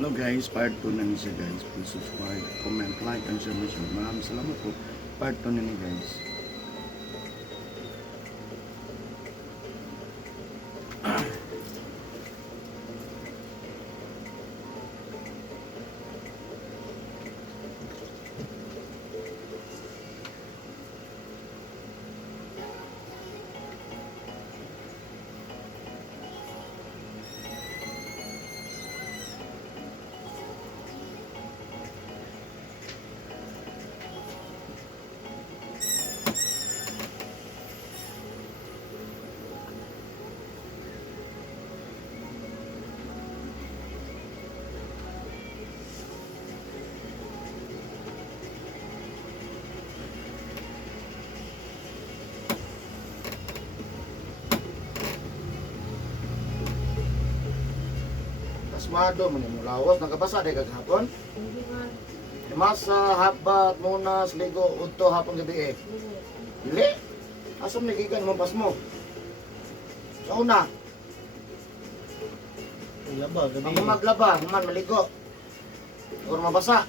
Hello guys, part 2 na niya guys. Please subscribe, comment, like, and share my channel. Maraming salamat po. Part 2 na niya guys. Asmado, manimulawas, nagabasa day kagahapon. Hindi man. Masa, habat, munas, ligo, udto, hapon gabi eh. Dili? Asam nagigan mo pas mo? Sa una, Laba, gabi. ang maglaba, man maligo. Or mabasa.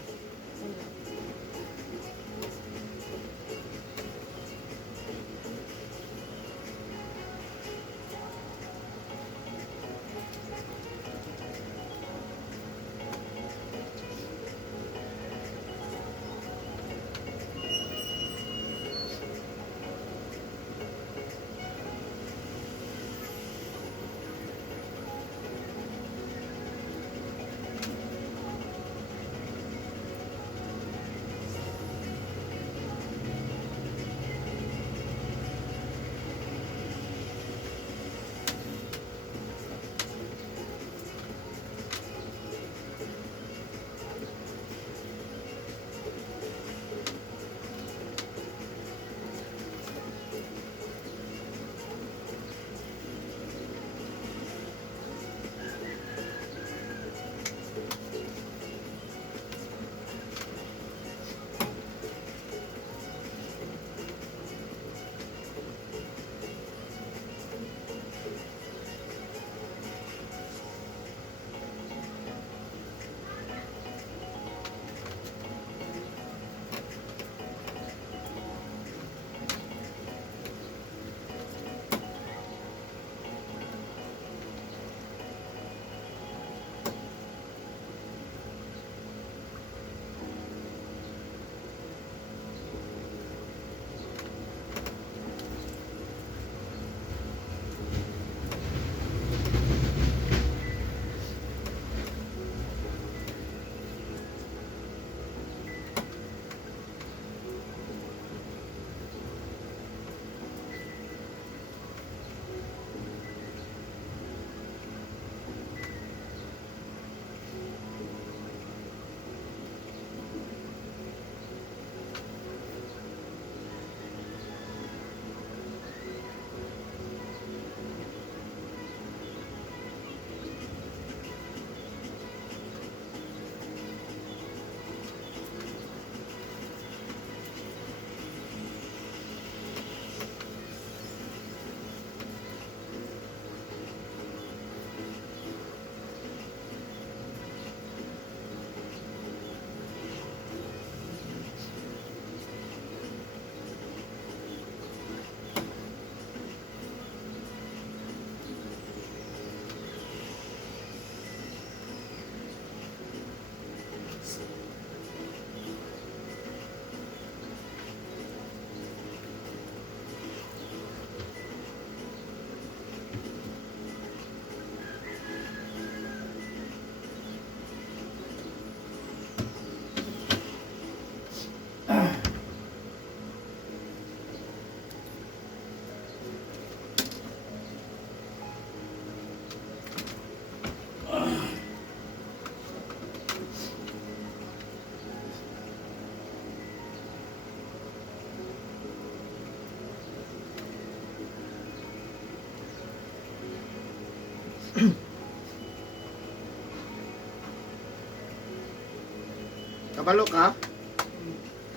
Kabalo ka?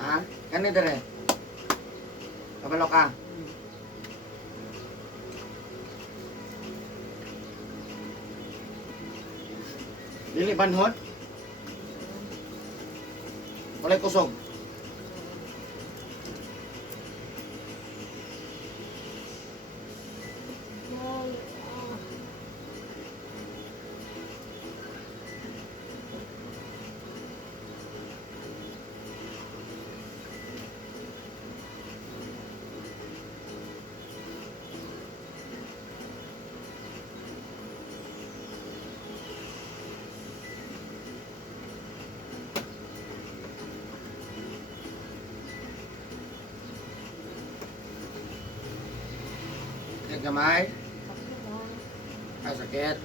Ha? Kani dire? Kabalo ka? Dili banhod? Walay kusog. Sakit kamay? Sakit.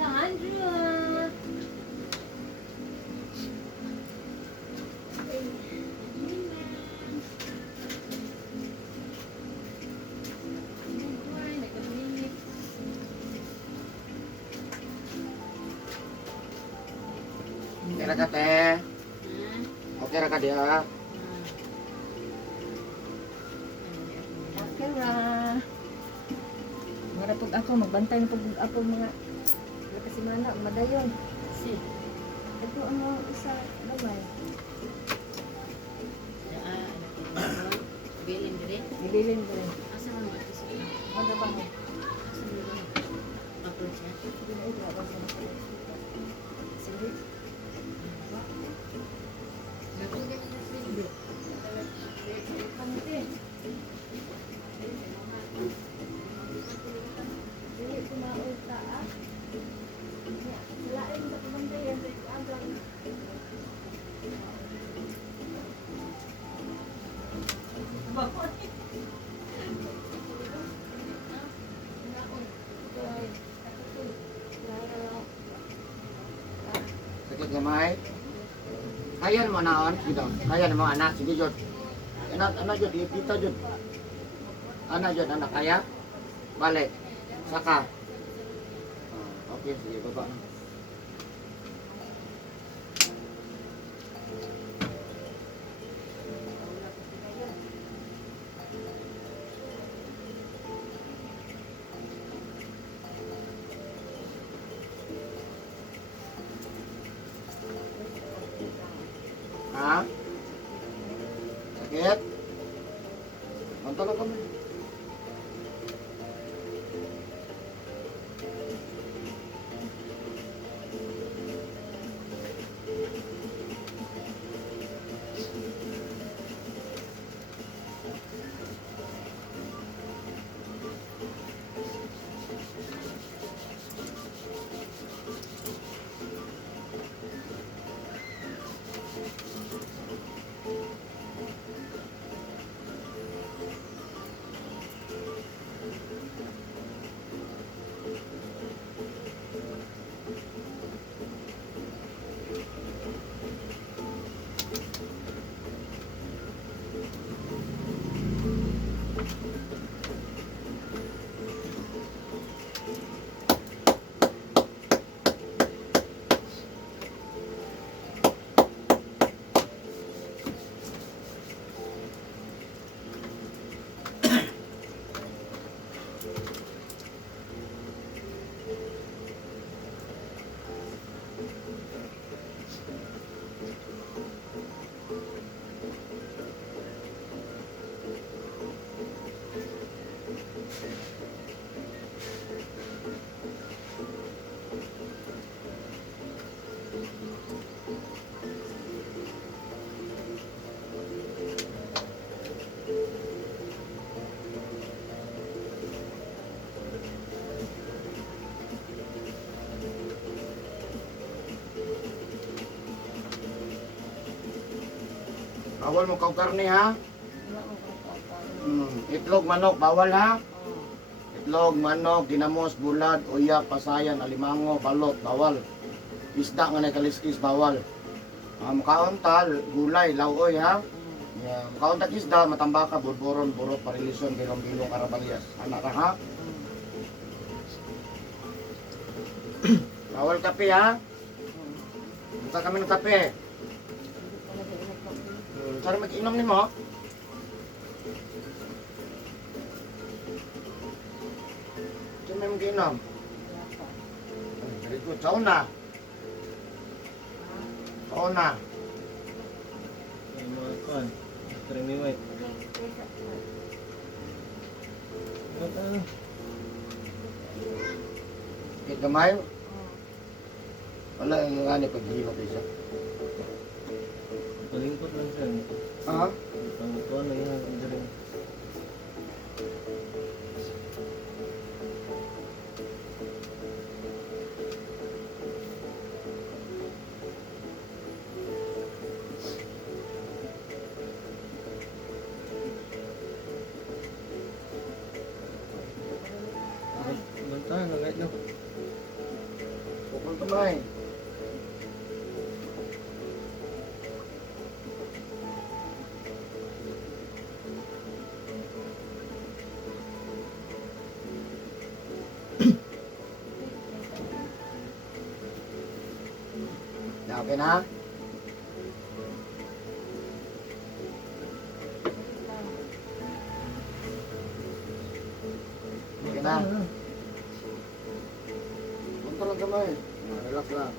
Sandra! Okay ra ka, te. Okay ra ka diha. Okay ra. Mara pag ako, magbantay na pag ako mga kasi mana, madayon. Si. Ito ang mga isa, gamay. Bilin dire. Nililin ko rin. Asa man ba ito sa Ano ba mo? asa man ba? Upload siya. Sige na ito, ako sa mga. Sige. Natugyan na sa video. Pangiti. Dili kumaul ta, ah. Lain sa pamantayan sa agang. Sakit kamay. Kaya naman naon, dito. Kaya naman anak, sige jud. Anak jud, dito jud. Anak jud, anak kaya. Balik. Saka. Okay, sige baba na. Ha? Sakit? Manto lang kami. Bawal mo kaw karne ha. Wala ko kapag. Itlog, manok, bawal ha. Oh. Itlog, manok, dinamos, bulad, uyak, pasayan, alimango, balot, bawal. Isda nga na kaliskis, bawal. Makauntal, gulay, lauoy ha. Yeah. Makauntal isda, matambaka, burburon, burot, parilisyon, bilong-bilong, arabalyas. Anak ra ha. Bawal kape ha. Buka kami ng kape. Saan mag-inom ni mo? Saan may mag-inom? Very good. Saan na? Saan na? Ay, mga kuhan. Creamy white. Ano? Kit gamay? Wala yung nga ni paghihimo ko isa. Palingkot lang siya. Ha? Ang kuhan na yun. Ang galing. Bantahan lang kahit lang. Pukul gamay. Okay na? Okay na? Punta lang gamay. Relax lang.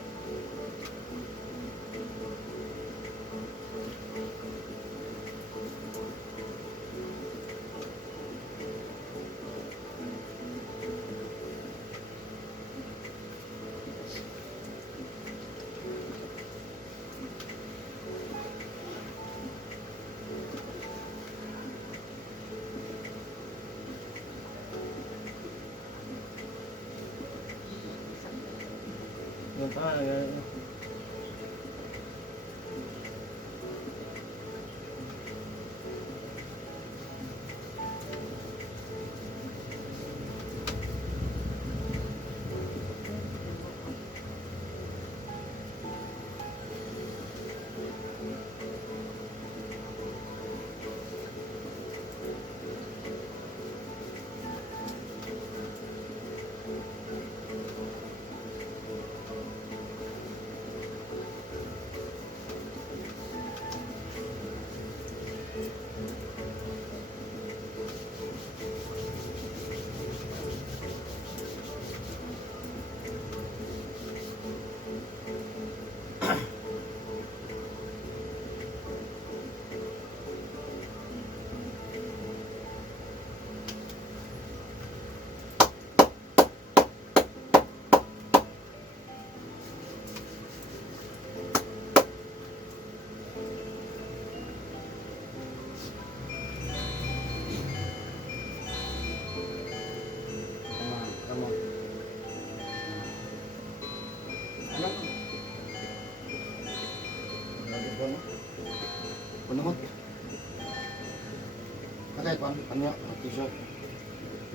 Bantahan lang kahit lang. Come on. Ano? Lagi ba na? Punamot. Patay, ano yan? T-shirt.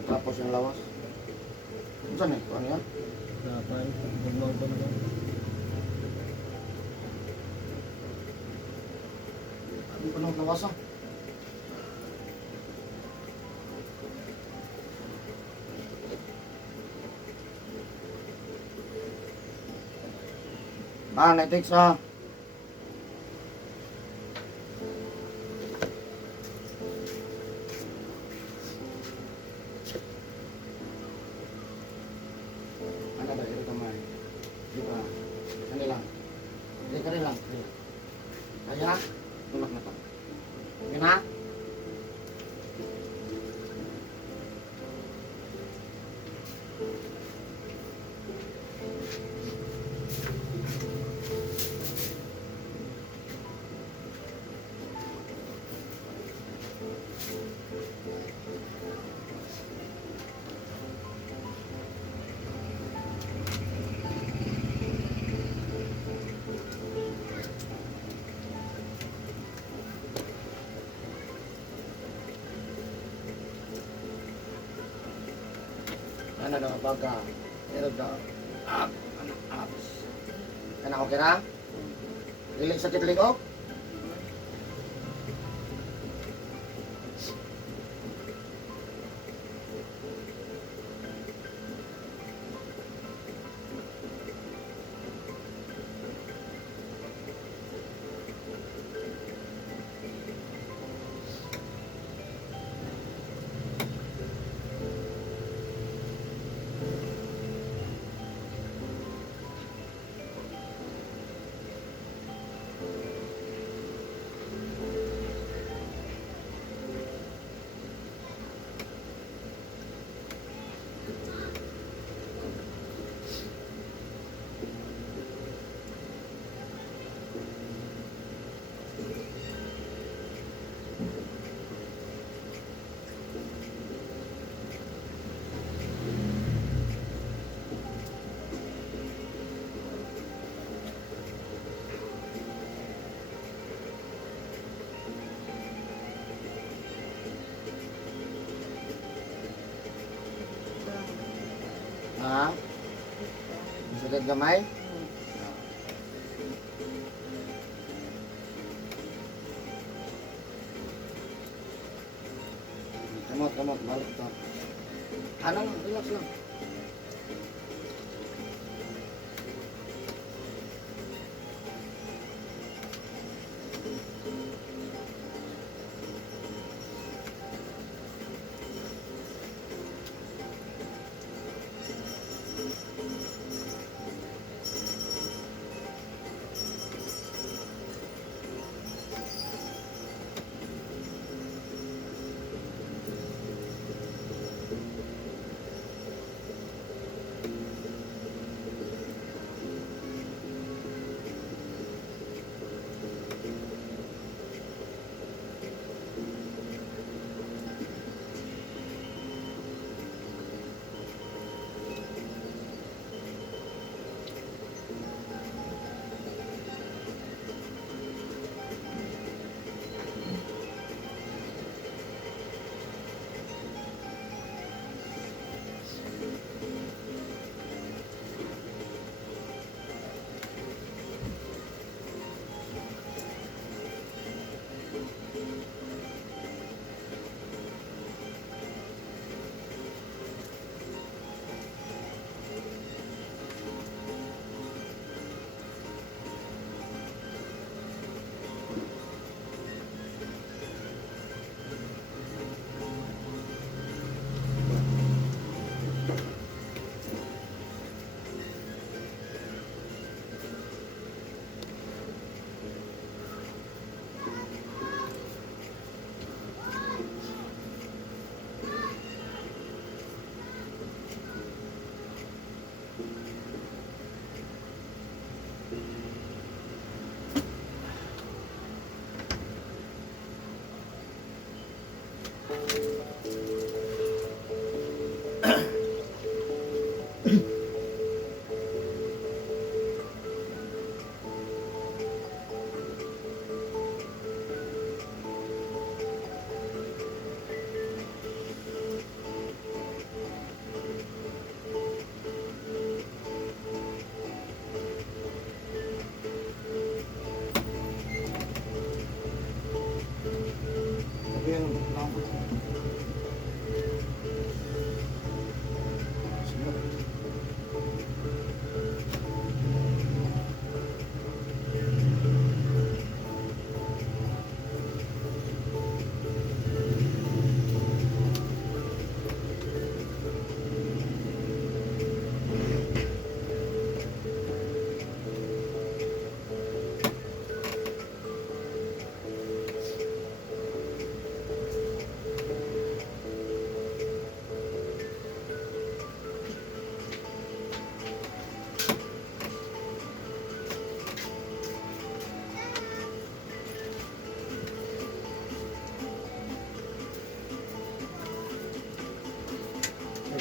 Tapos yung lawas. Saan eh? Ano yan? Dapat. Bugmang ko na lang. Ano pa nang lawas ah? Netics ah. Ano ba? Ito kamay. Di ba? Ano lang? Hindi ka rin lang. Kaya, tulak na to. Okay na? Ano daw baga. Pero daw up, ano ups. Kana okay ra? Dili sakit ligog? Ha? Sakit gamay? Kamot, balik to. Anong, relax lang.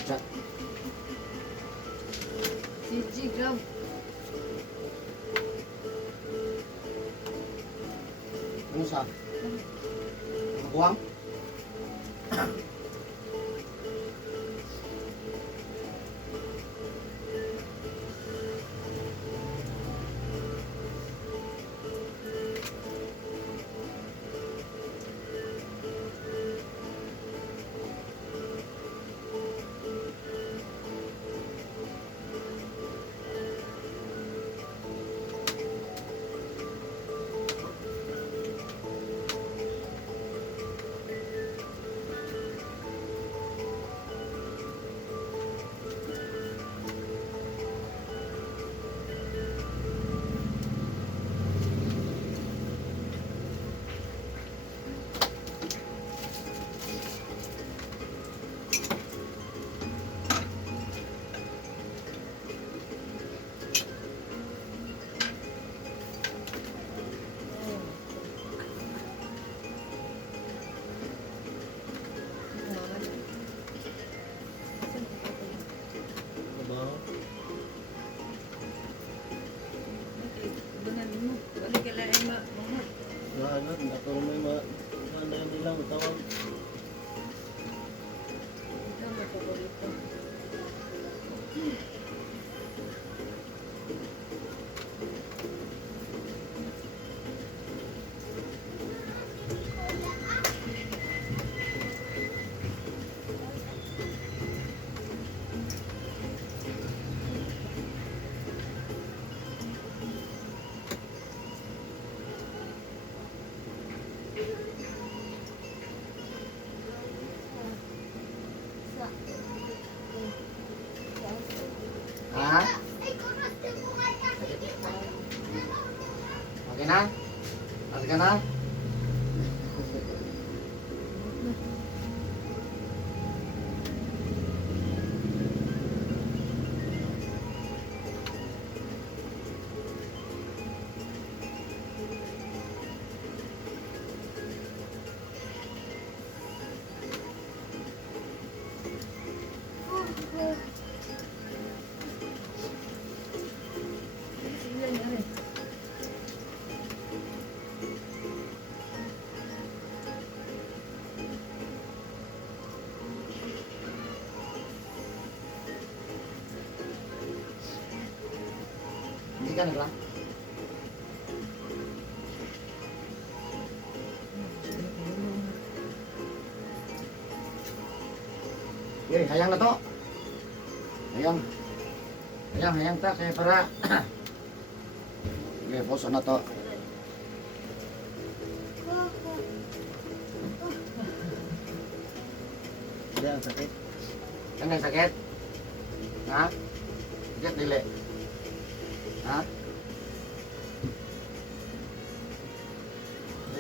Chat. CG Grab. Ano sa? Makuwang? agad, ako may mga nila matawag. Ikaw may paborito. Ha? Okay na? Okay ka na? Sige na rin. Hindi ka nagla? Okay, hayang na to. Hayang. Hayang ta kaya para. Okay, puso na to. Hindi, ang sakit. Ano yung sakit? Ha? Sakit dili. Ha?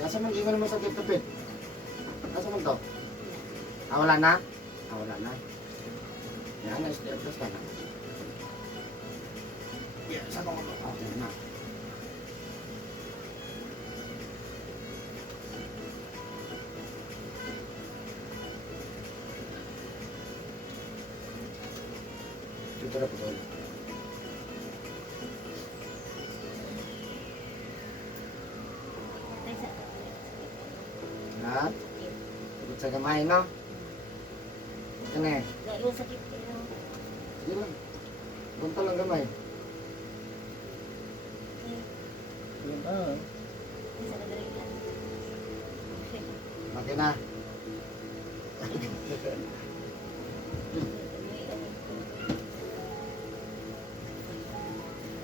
Asa man ingon mo sakit kapit? Asa man to? Wala na? Wala na. Yan na, step plus ka na. Yeah, sa mga okay na. Dito na po tol. Ha? Ikot sa gamay, no? Ano eh? Dahil sakit ko lang. Sige lang. Bunta lang gamay. Yung ah, Isa na dali lang. Okay na.